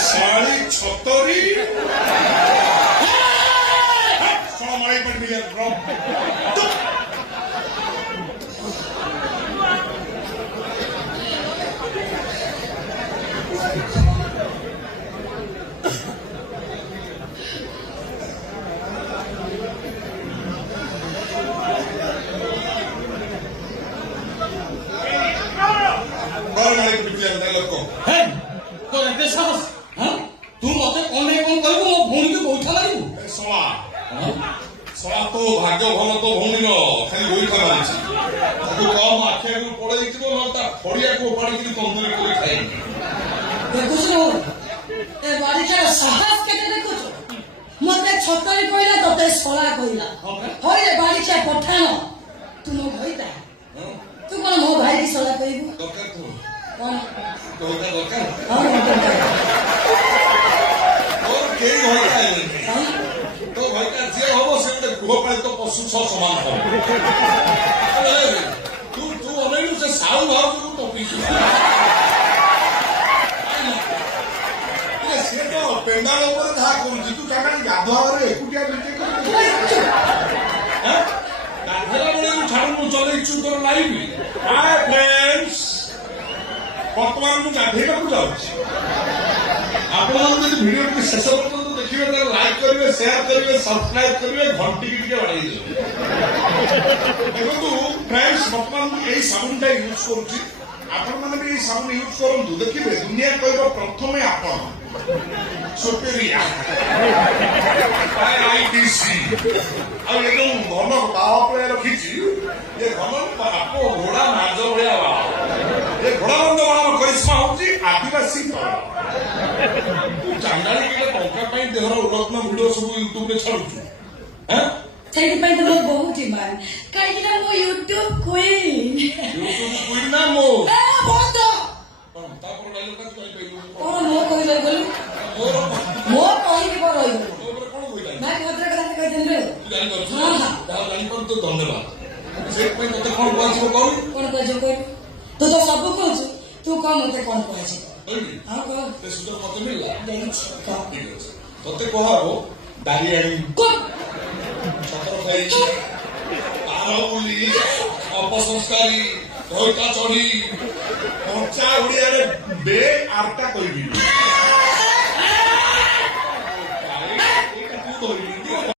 साड़ी छतरी मारे पर भी तो भाग्य भल तो भौणी खाली गोईठा मारी कम आखि आगे पड़े फड़िया को उपाड़ी तंदुरी कर खाए साहस के मत छतरी कहला तोते सला कहला हई बारिशा पठाण तू मो भईता तू कौन मो भाई की सला कहबू दरकार तो कौन दरकार हां दरकार और के घर आइले तो भाई का जे होबो से गृहपालित पशु सह समान हो तू तू अनेलु से साउ भाव को टॉपिक से तो पेंडाल ऊपर था कौन तू टाका गाधुआ रे एकुटिया बिटे कर हैं गाधेला बळे छाडू मु चले इच्छु तोर लाइव हाय फ्रेंड्स वर्तमान मु गाधेला को जाउछि आपण जदि वीडियो के शेष पर्यंत देखिबे त लाइक करिवे शेयर करिवे सब्सक्राइब करिवे घंटी की टिके बढाई दियो देखो फ्रेंड्स वर्तमान एई साबुनटा यूज करूछि आपण माने भी एई साबुन यूज करंतु देखिबे दुनिया कहबो प्रथमे आपण सुपेरिया आईडीसी और एकदम घन बापरे रखिछि ये घन बाप घोड़ा नाज भया बा ये घोड़ा बंद बाण करिश्मा होछि आदिवासी तू चांडाली के टंका पाई देहर उलग्न वीडियो सब यूट्यूब रे छाडुछु हैं सेठी पाई तो लोग बहुत ही मान काई कि मो यूट्यूब क्वीन ना मो ए बंद तापर डायलॉग का कहि कहलु और मो कहले बोली मो कहि को रही तोरे कोन कहिला मैं भद्र कथा कहि देन रे तू जानि करछु ता जानि पर तो धन्यवाद से पे तते कोन कहछु कहू कोन कहछु तू तो सब कहछु तू कौन मते कोन कहछु हां कह ते सुंदर मत मिलला देखछि का तते कहबो दारी आनी कोन छतर खाई आरौली अपसंस्कारी धोइता चढ़ी कच्चा ओडिया रे बे आरटा कहिबी